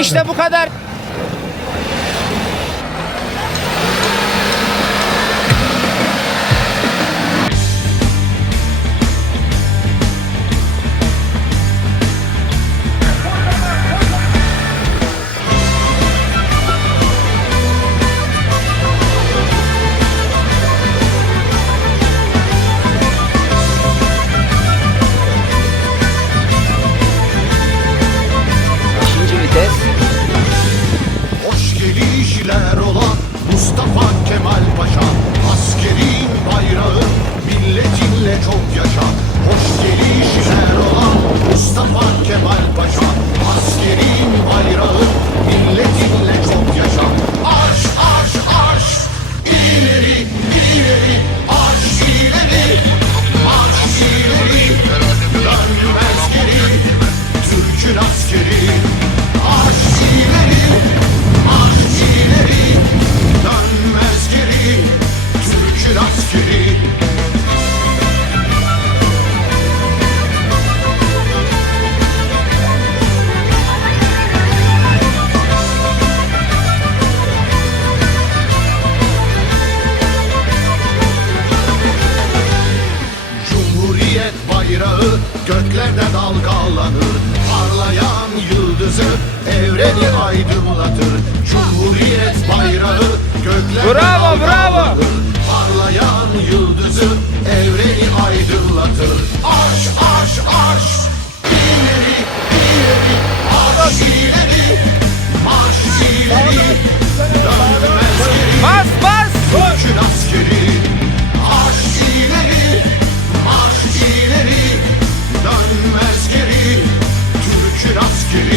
İşte bu kadar. Mustafa Kemal Paşa Askerin bayrağı milletinle çok yaşa. Arş arş arş ileri ileri arş ileri. Marş ileri dönmez geri Türk'ün askeri. Arş ileri Marş ileri dönmez geri Türk'ün askeri göklerde dalgalanır. Parlayan yıldızı evreni aydınlatır. Cumhuriyet bayrağı göklerde Bravo, bravo. Сирии.